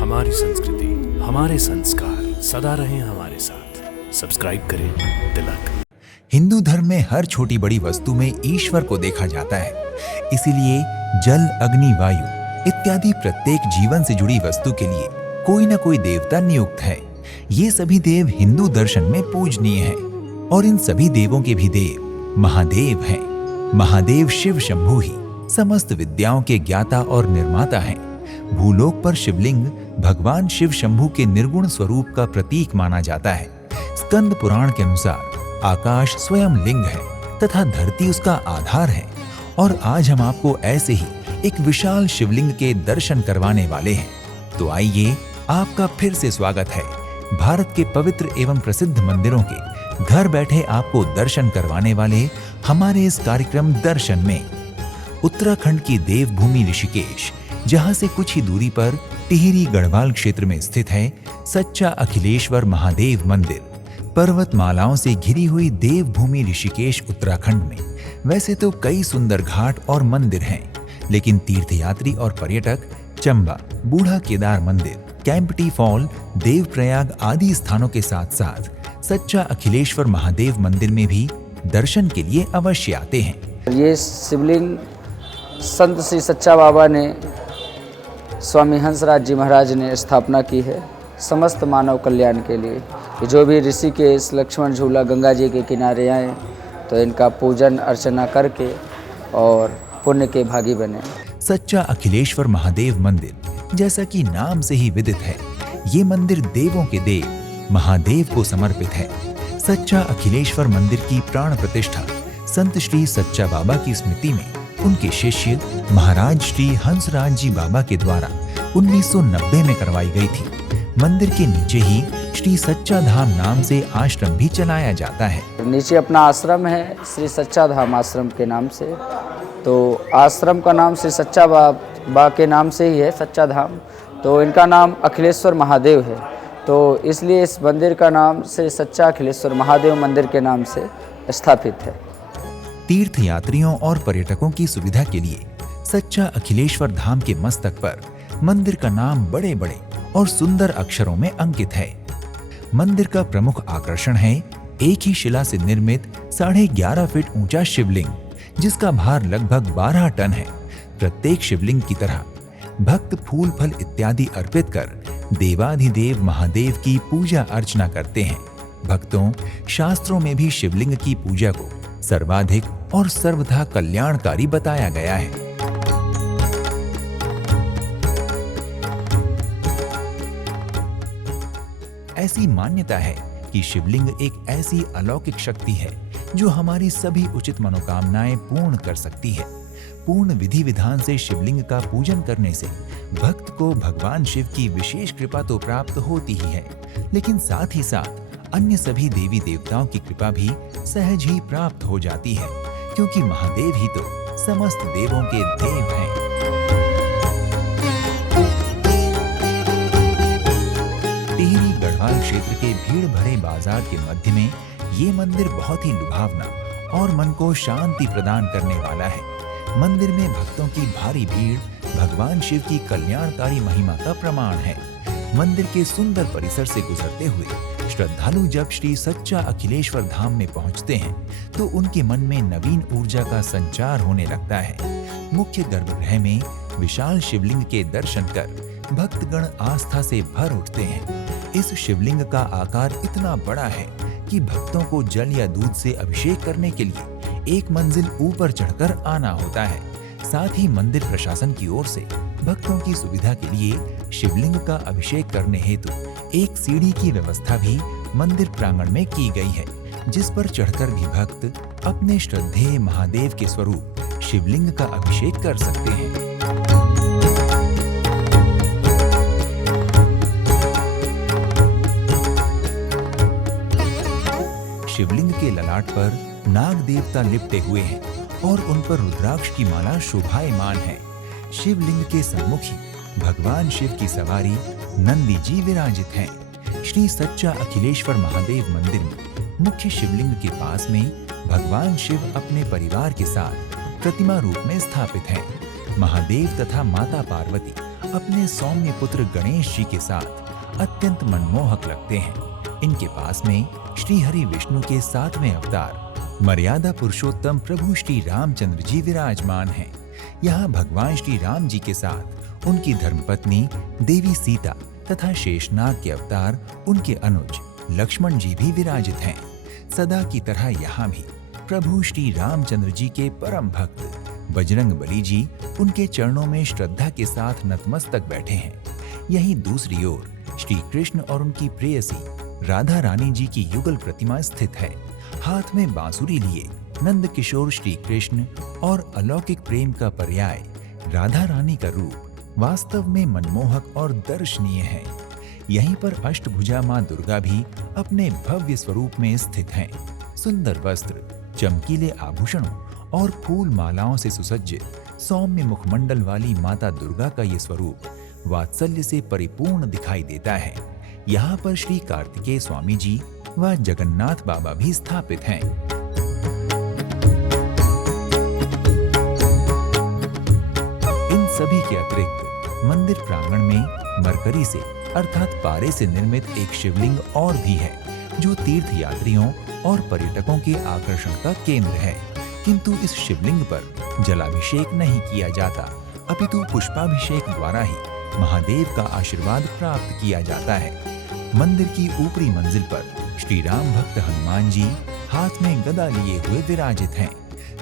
हमारी संस्कृति, हमारे संस्कार सदा रहें हमारे साथ। सब्सक्राइब करें तिलक। हिंदू धर्म में हर छोटी बड़ी वस्तु में ईश्वर को देखा जाता है। इसीलिए जल, अग्नि, वायु इत्यादि प्रत्येक जीवन से जुड़ी वस्तु के लिए कोई न कोई देवता नियुक्त है। ये सभी देव हिंदू दर्शन में पूजनीय हैं और इन सभी देवों के भी देव महादेव हैं। महादेव शिव शंभु ही समस्त विद्याओं के ज्ञाता और निर्माता हैं। भूलोक पर शिवलिंग भगवान शिव शंभु के निर्गुण स्वरूप का प्रतीक माना जाता है। स्कंद पुराण के अनुसार आकाश स्वयं लिंग है तथा धरती उसका आधार है। और आज हम आपको ऐसे ही एक विशाल शिवलिंग के दर्शन करवाने वाले हैं। तो आइए, आपका फिर से स्वागत है भारत के पवित्र एवं प्रसिद्ध मंदिरों के घर बैठे आपको दर्शन करवाने वाले हमारे इस कार्यक्रम दर्शन में। उत्तराखंड की देवभूमि ऋषिकेश, जहां से कुछ ही दूरी पर टिहरी गढ़वाल क्षेत्र में स्थित है सच्चा अखिलेश्वर महादेव मंदिर। पर्वतमालाओं से घिरी हुई देवभूमि ऋषिकेश उत्तराखंड में वैसे तो कई सुंदर घाट और मंदिर हैं, लेकिन तीर्थयात्री और पर्यटक चंबा, बूढ़ा केदार मंदिर, कैंपटी फॉल, देवप्रयाग आदि स्थानों के साथ साथ सच्चा अखिलेश्वर महादेव मंदिर में भी दर्शन के लिए अवश्य आते हैं। ये शिवलिंग संत श्री सच्चा बाबा ने, स्वामी हंसराज जी महाराज ने स्थापना की है समस्त मानव कल्याण के लिए। कि जो भी ऋषिकेश, लक्ष्मण झूला, गंगा जी के किनारे आए तो इनका पूजन अर्चना करके और पुण्य के भागी बने। सच्चा अखिलेश्वर महादेव मंदिर जैसा कि नाम से ही विदित है, ये मंदिर देवों के देव महादेव को समर्पित है। सच्चा अखिलेश्वर मंदिर की प्राण प्रतिष्ठा संत श्री सच्चा बाबा की स्मृति में उनके शिष्य महाराज श्री हंसराज जी बाबा के द्वारा 1990 में करवाई गई थी। मंदिर के नीचे ही श्री सच्चा धाम नाम से आश्रम भी चलाया जाता है। नीचे अपना आश्रम है श्री सच्चा धाम आश्रम के नाम से। तो आश्रम का नाम श्री सच्चा बाबा के नाम से ही है, सच्चा धाम। तो इनका नाम अखिलेश्वर महादेव है, तो इसलिए इस मंदिर का नाम श्री सच्चा अखिलेश्वर महादेव मंदिर के नाम से स्थापित है। तीर्थयात्रियों और पर्यटकों की सुविधा के लिए सच्चा अखिलेश्वर धाम के मस्तक पर मंदिर का नाम बड़े बड़े और सुंदर अक्षरों में अंकित है। मंदिर का प्रमुख आकर्षण है एक ही शिला से निर्मित 11.5 फीट ऊंचा शिवलिंग, जिसका भार लगभग 12 टन है। प्रत्येक शिवलिंग की तरह भक्त फूल फल इत्यादि अर्पित कर देवाधिदेव महादेव की पूजा अर्चना करते हैं। भक्तों, शास्त्रों में भी शिवलिंग की पूजा को सर्वाधिक और सर्वथा कल्याणकारी बताया गया है। ऐसी मान्यता है कि शिवलिंग एक ऐसी अलौकिक शक्ति है जो हमारी सभी उचित मनोकामनाएं पूर्ण कर सकती है। पूर्ण विधि विधान से शिवलिंग का पूजन करने से भक्त को भगवान शिव की विशेष कृपा तो प्राप्त होती ही है, लेकिन साथ ही साथ अन्य सभी देवी देवताओं की कृपा भी सहज ही प्राप्त हो जाती है, क्योंकि महादेव ही तो समस्त देवों के देव हैं। टिहरी गढ़वाल क्षेत्र के भीड़ भरे बाजार के मध्य में ये मंदिर बहुत ही लुभावना और मन को शांति प्रदान करने वाला है। मंदिर में भक्तों की भारी भीड़ भगवान शिव की कल्याणकारी महिमा का प्रमाण है। मंदिर के सुंदर परिसर से गुजरते हुए श्रद्धालु जब श्री सच्चा अखिलेश्वर धाम में पहुंचते हैं तो उनके मन में नवीन ऊर्जा का संचार होने लगता है। मुख्य गर्भगृह में विशाल शिवलिंग के दर्शन कर भक्तगण आस्था से भर उठते हैं। इस शिवलिंग का आकार इतना बड़ा है कि भक्तों को जल या दूध से अभिषेक करने के लिए एक मंजिल ऊपर चढ़कर आना होता है। साथ ही मंदिर प्रशासन की ओर से भक्तों की सुविधा के लिए शिवलिंग का अभिषेक करने हेतु एक सीढ़ी की व्यवस्था भी मंदिर प्रांगण में की गई है, जिस पर चढ़कर भी भक्त अपने श्रद्धेय महादेव के स्वरूप शिवलिंग का अभिषेक कर सकते हैं। शिवलिंग के ललाट पर नाग देवता लिपटे हुए हैं और उन पर रुद्राक्ष की माला शोभायमान है। शिवलिंग के सम्मुख ही भगवान शिव की सवारी नंदी जी विराजित हैं। श्री सच्चा अखिलेश्वर महादेव मंदिर में मुख्य शिवलिंग के पास में भगवान शिव अपने परिवार के साथ प्रतिमा रूप में स्थापित हैं। महादेव तथा माता पार्वती अपने सौम्य पुत्र गणेश जी के साथ अत्यंत मनमोहक लगते हैं। इनके पास में श्री हरि विष्णु के 7वें अवतार मर्यादा पुरुषोत्तम प्रभु श्री रामचंद्र जी विराजमान हैं। यहाँ भगवान श्री राम जी के साथ उनकी धर्मपत्नी देवी सीता तथा शेषनाग के अवतार उनके अनुज लक्ष्मण जी भी विराजित हैं। सदा की तरह यहाँ भी प्रभु श्री रामचंद्र जी के परम भक्त बजरंग बली जी उनके चरणों में श्रद्धा के साथ नतमस्तक बैठे हैं। यहीं दूसरी ओर श्री कृष्ण और उनकी प्रेयसी राधा रानी जी की युगल प्रतिमा स्थित है। हाथ में बांसुरी लिए नंद किशोर श्री कृष्ण और अलौकिक प्रेम का पर्याय राधा रानी का रूप वास्तव में मनमोहक और दर्शनीय है। यहीं पर अष्टभुजा मां दुर्गा भी अपने भव्य स्वरूप में स्थित हैं। सुंदर वस्त्र, चमकीले आभूषणों और फूल मालाओं से सुसज्जित सौम्य मुखमंडल वाली माता दुर्गा का ये स्वरूप वात्सल्य से परिपूर्ण दिखाई देता है। यहाँ पर श्री कार्तिकेय स्वामी जी व जगन्नाथ बाबा भी स्थापित हैं। इन सभी के अतिरिक्त मंदिर प्रांगण में मरकरी से अर्थात पारे से निर्मित एक शिवलिंग और भी है, जो तीर्थ यात्रियों और पर्यटकों के आकर्षण का केंद्र है। किंतु इस शिवलिंग पर जलाभिषेक नहीं किया जाता, अपितु पुष्पाभिषेक द्वारा ही महादेव का आशीर्वाद प्राप्त किया जाता है। मंदिर की ऊपरी मंजिल पर श्री राम भक्त हनुमान जी हाथ में गदा लिए हुए विराजित हैं।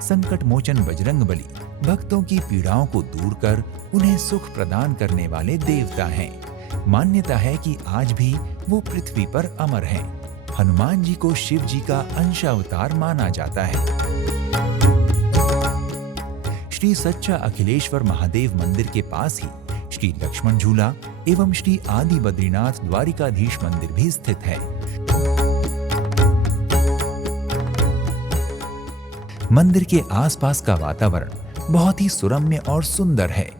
संकट मोचन बजरंग बली भक्तों की पीड़ाओं को दूर कर उन्हें सुख प्रदान करने वाले देवता हैं। मान्यता है कि आज भी वो पृथ्वी पर अमर हैं। हनुमान जी को शिव जी का अंशावतार माना जाता है। श्री सच्चा अखिलेश्वर महादेव मंदिर के पास ही श्री लक्ष्मण झूला एवं श्री आदि बद्रीनाथ द्वारिकाधीश मंदिर भी स्थित है। मंदिर के आसपास का वातावरण बहुत ही सुरम्य और सुंदर है।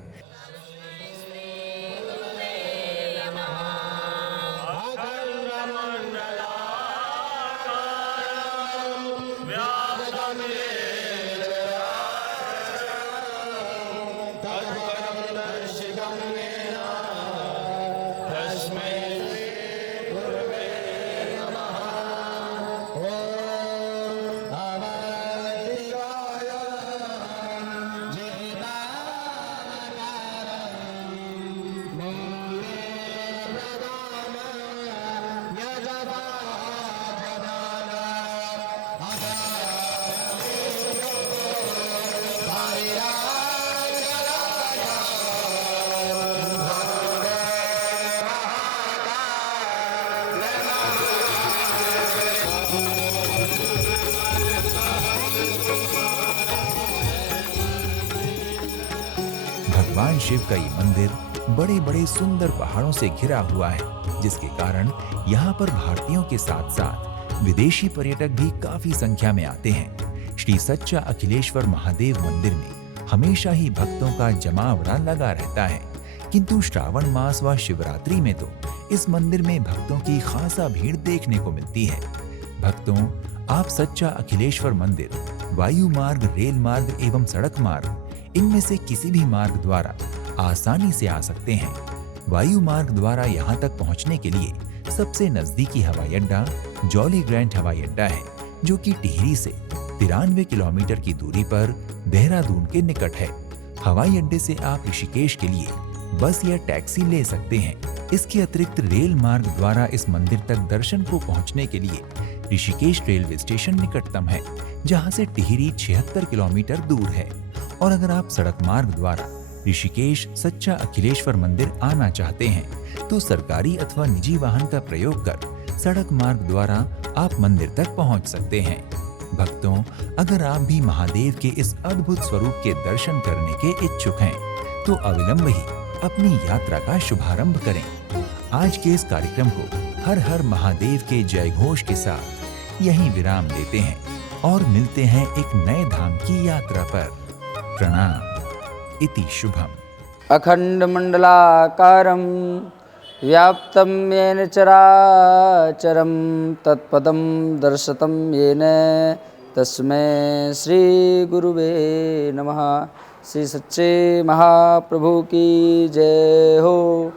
भगवान शिव का ये मंदिर बड़े बड़े सुंदर पहाड़ों से घिरा हुआ है, जिसके कारण यहाँ पर भारतीयों के साथ साथ विदेशी पर्यटक भी काफी संख्या में आते हैं। श्री सच्चा अखिलेश्वर महादेव मंदिर में हमेशा ही भक्तों का जमावड़ा लगा रहता है, किंतु श्रावण मास व शिवरात्रि में तो इस मंदिर में भक्तों की खासा भीड़ देखने को मिलती है। भक्तों, आप सच्चा अखिलेश्वर मंदिर वायु मार्ग, रेल मार्ग एवं सड़क मार्ग इनमें से किसी भी मार्ग द्वारा आसानी से आ सकते हैं। वायु मार्ग द्वारा यहाँ तक पहुँचने के लिए सबसे नजदीकी हवाई अड्डा जॉली ग्रैंट हवाई अड्डा है, जो कि टिहरी से 93 किलोमीटर की दूरी पर देहरादून के निकट है। हवाई अड्डे से आप ऋषिकेश के लिए बस या टैक्सी ले सकते हैं। इसके अतिरिक्त रेल मार्ग द्वारा इस मंदिर तक दर्शन को पहुँचने के लिए ऋषिकेश रेलवे स्टेशन निकटतम है, जहाँ से टिहरी 76 किलोमीटर दूर है। और अगर आप सड़क मार्ग द्वारा ऋषिकेश सच्चा अखिलेश्वर मंदिर आना चाहते हैं तो सरकारी अथवा निजी वाहन का प्रयोग कर सड़क मार्ग द्वारा आप मंदिर तक पहुंच सकते हैं। भक्तों, अगर आप भी महादेव के इस अद्भुत स्वरूप के दर्शन करने के इच्छुक हैं तो अविलंब ही अपनी यात्रा का शुभारंभ करें। आज के इस कार्यक्रम को हर हर महादेव के जय घोष के साथ यहीं विराम देते हैं और मिलते हैं एक नए धाम की यात्रा पर। प्रणाम। इति शुभम। अखण्डमण्डलाकारं व्याप्तं येन चराचरं तत्पदं दर्शितं येन तस्मै श्रीगुरुवे नमः। श्री सच्चे महाप्रभु की जय हो।